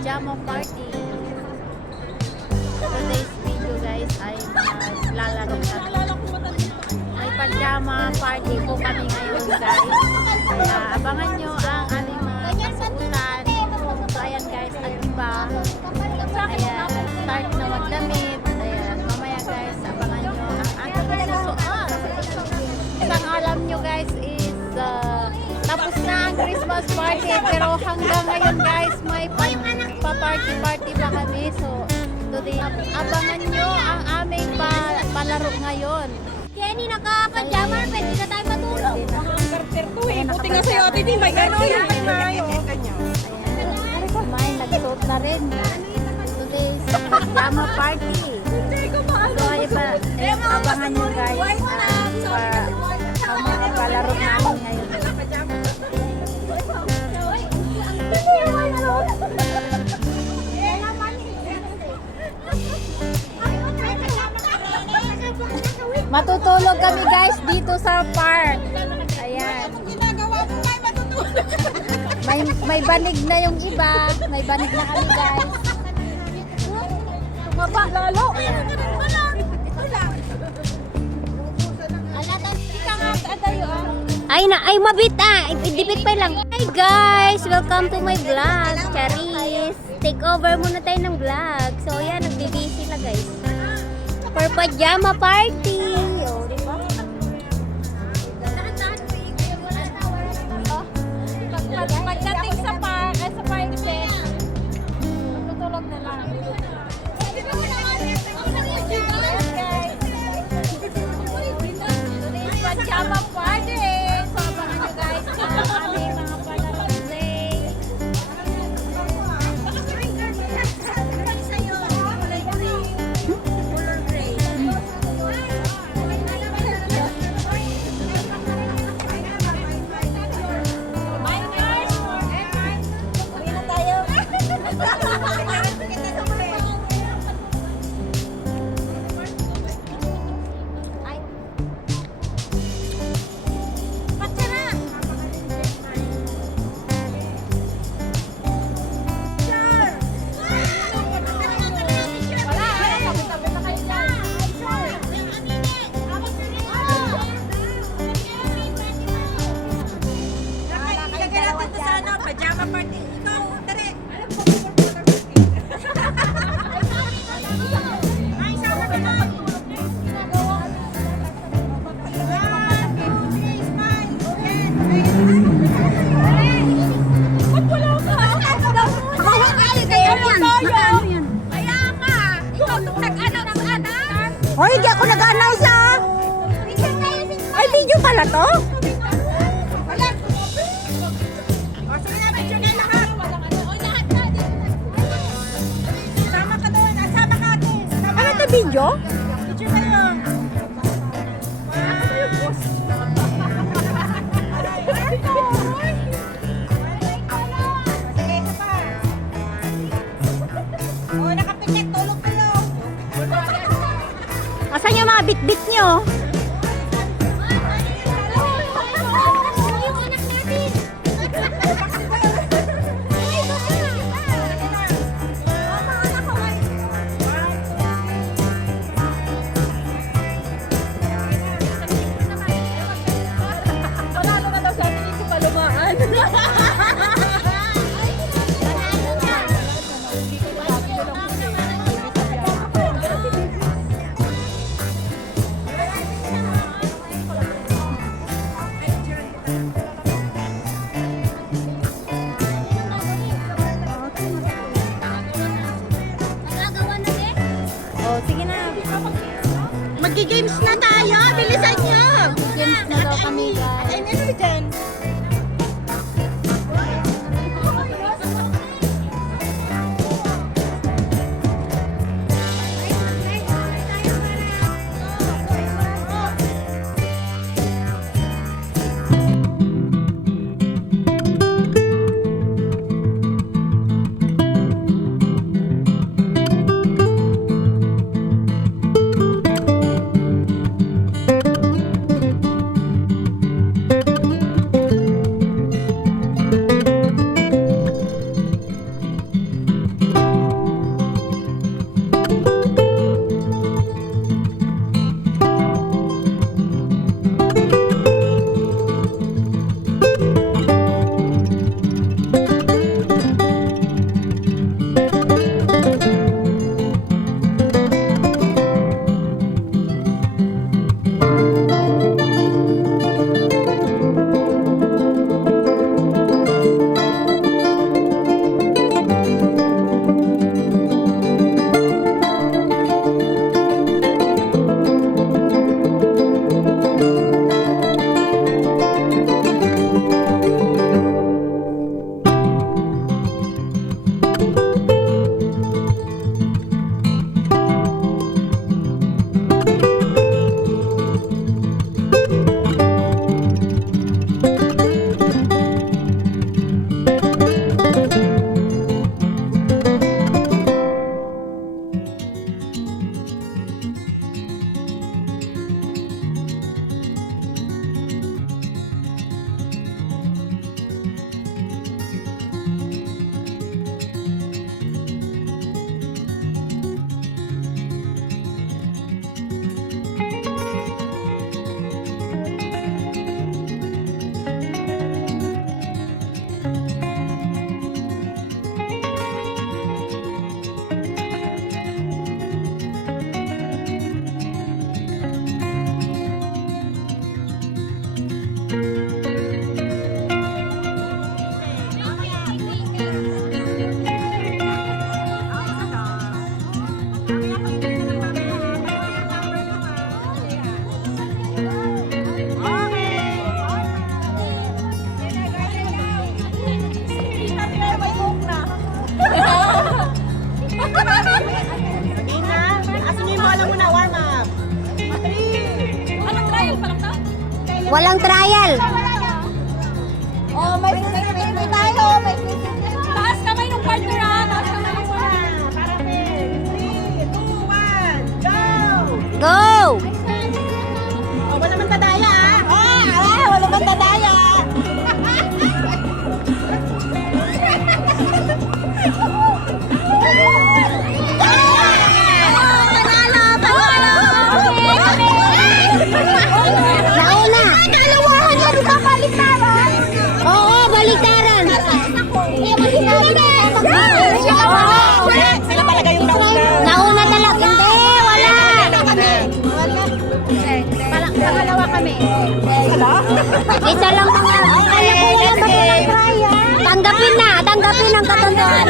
pajama party. Today's video guys ay lalaro kami. May pajama party po kami ngayon guys. Kaya abangan nyo ang aming mga kasuotan. So ayan guys, nag-iba. Ayan, start na magdamit. Ayan, mamaya guys, abangan nyo ang aking susuot. Isang alam nyo guys is tapos na ang Christmas party, pero hanggang ngayon guys may pa-party pa kami. So today, abangan nyo ang aming palaro ngayon. Kenny, naka-pajama, pwede na tayo matulog. Buti nga sa'yo, Ate Di, may gano'n yung may mayo. May nagsuot na rin. Today's pajama party. So abangan nyo guys ang mga palaro namin ngayon. Matutulog kami guys dito sa park. Ayan. May banig na yung iba. May banig na kami guys. Tumaba lalo. Ay mabit idipit pa lang. Hi guys, welcome to my vlog. Charis, take over muna tayo ng vlog. So yan, nagbibisi na guys. For pajama party. Oh, di ba? Pagdating sa party set, matutulog na lang. Pajama party. So abangan nyo guys ang aming mga palaro today. Pajama party. Ikaw, dali. Ay, sama ka na. Ba't wala ka? Kaya nga. Ikaw, nag-announce ka na? Hoy, hindi ako nag-announce ah! Ay, video pala to? Ano to video? Asan yung mga bit-bit nyo? Sige na. Magki-games na tayo! Bilisan nyo! Games na daw kami guys. Ay, meron dyan. lang muna, warm up. Anong trial pa lang to? Walang trial. Oh, may tayo. May Taas kamay ng partner ha. Taas kamay ng partner. Para Phil. 3, 2, 1, go! Go! Oh, wala man tadaya ah. Wala man tadaya. Nauna. Dalawahan yan, di ba baliktaran? Oo, baliktaran. Sila talaga yung nauna. Nauna talaga. Hindi, wala. Pangalawa kami. Isa lang mga. Tanggapin na. Tanggapin ang katanduan.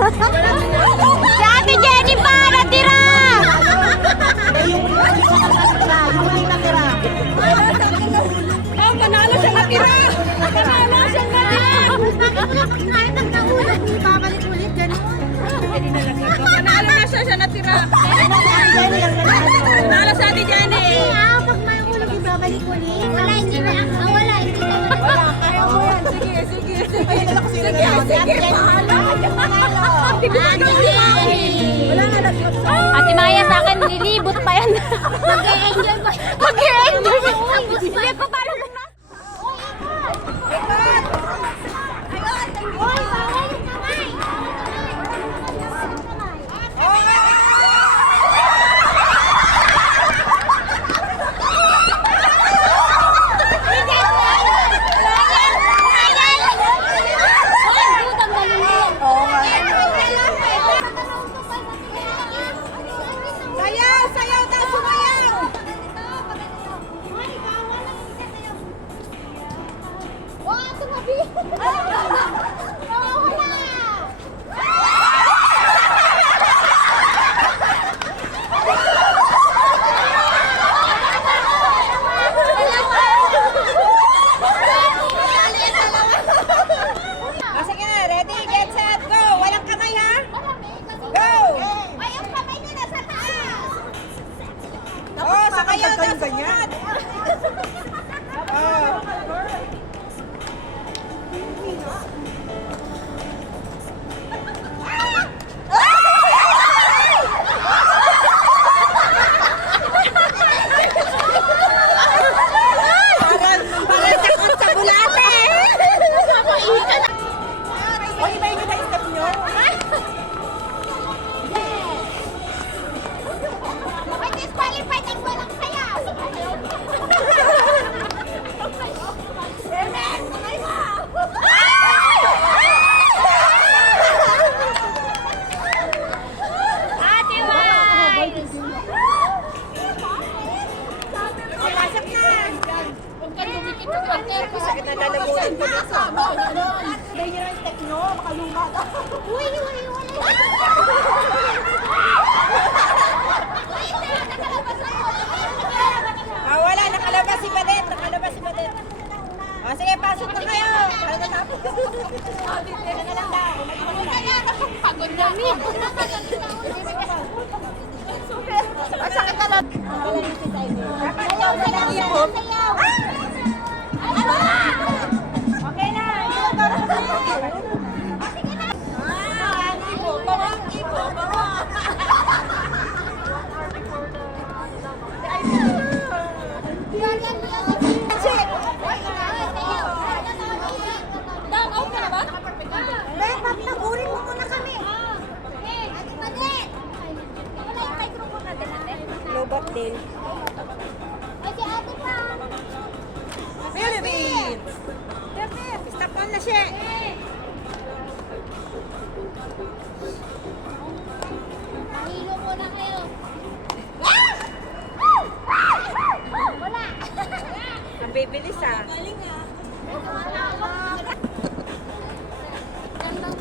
Si Ate Jenny pa, natira! Oh, panalo siya natira. Panalo siya natira. Babalik ulit, ganun. Panalo na siya natira. Panalo sa Ate Jenny. Pag may ulog, ibabalik ulit. Wala, hindi na. Wala, hindi na. Wala, kaya mo yan. Sige, sige, sige. Sige, sige. Wala nga na. Ate Maya sa akin, nilibot pa yan. Mag-e-enjoy pa. Mag-e-enjoy pa. Hindi pa parang Sayaw! Sayaw! Tayo sumayaw! Sige na, ready, get set, go! Walang kamay ha? Go! Oh, sakayaw na sumunod! Oh. Parang takot sa bulate! Oy, iba yung na-step nyo? disqualified ang walang sayaw. Ate Mai! Pasok na! Huwag kang dumikit sa partner. Sakit na lalabuin ko dito. Iba yung na-step nyo, makaluma ka. Uy, uy, uy. Wala, nakalabas si Badet. Nakalabas si Badet. Oh, sige, pasok na kayo. Para natapos. Sige na lang daw. Pagod na. Masakit na lang. Sayaw, sayaw, sayaw. Okay na. Ibo, bawang ibo, bawang. Dang, out ka na ba? Papagurin mo muna kami. Lobat din. Philippines! Stop on na siya. Mahilo muna kayo. Wala. Ang bibilis ah. Gandang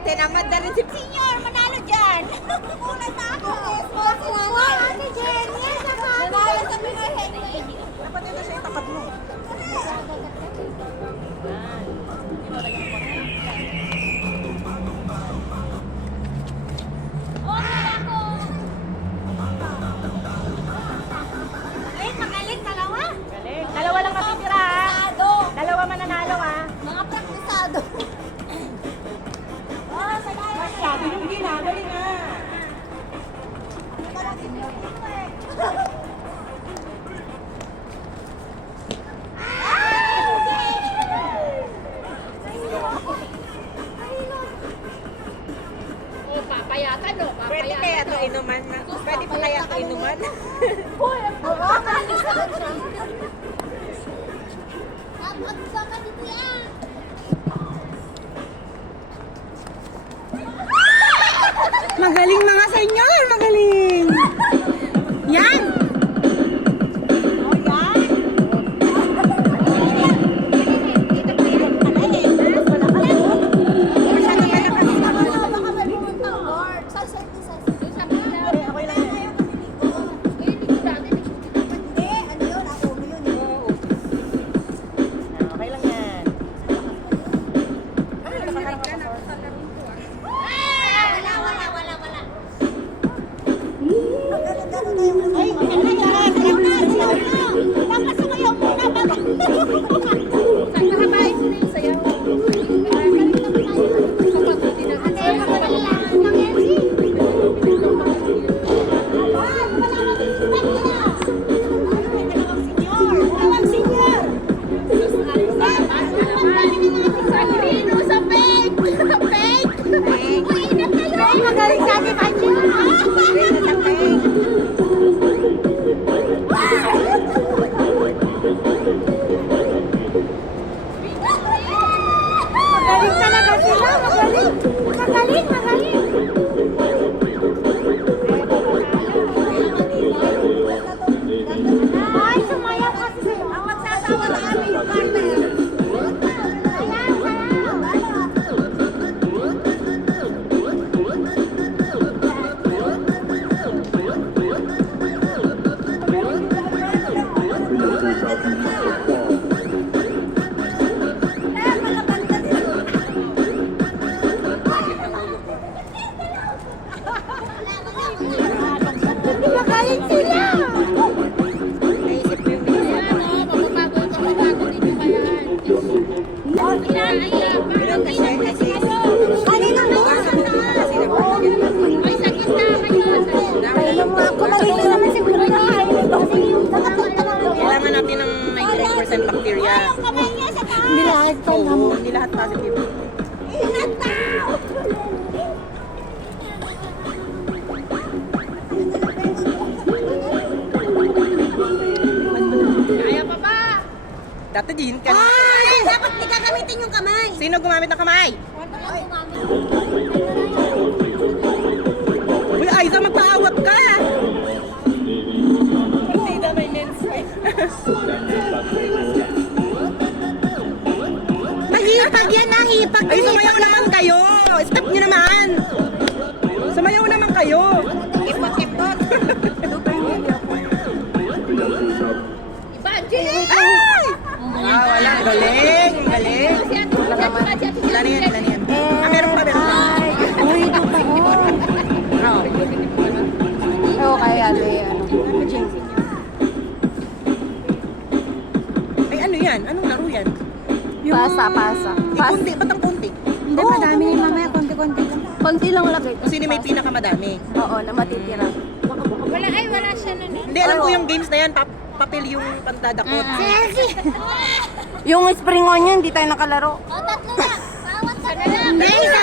Tinamad na rin si Senior, manalo dyan. Kulang na ako. Ate Jenny, nanalo sa Pinoy Henry. Dapat ito siya itapat mo. Magaling, dalawa. Galing. Dalawa lang natitira. Dalawa mananalo ah. Mga praktisado. Masyado yung ginagaling ah. Pwede kaya ito inuman na? Pwede pa kaya ito inuman? Magaling mga senyor! Magaling! Yan! Okay lang yan. Magaling sa atin, magaling talaga sila. Magaling. Ay, sumayaw kasi sa'yo. Ang magsasawa na kami yung partner. Magaling sila! Naisip ko yung bilang kasi Kanina mo! Ay, sakit na kayo! Ako magaling naman siguro na kailangan natin ng 99% bacteria. Hindi lahat pa Oo, hindi lahat positive. Kaya pa ba? Dati din ka. Dapat di gagamitin yung kamay. Sino gumamit ng kamay? Uy, Aiza, magpaawat ka! Hindi na may men's Mahipag yan, nahipag. Ay, sumayaw naman kayo! Stop nyo naman! Sumayaw naman kayo! Ipot-ipot! Ay! Ah, wala. Galing! Galing! Wala na yan, wala na yan. Ah, meron pa, meron pa. Uy, ito pa. Oo. Okay, ate. Ay, ano yan? Anong laro yan? Pasa. Eh, kunti. Ba't ang kunti? Hindi, madami na mamaya. Konti-konti lang. Konti lang lagay. Kung sino may pinakamadami. Oo, na matitira. Wala siya nun eh. Hindi, alam ko yung games na yan. Papel yung pantadakot. Yung spring onion, hindi tayo nakalaro. O, tatlo na. Bawat tatlo na. Hindi, isa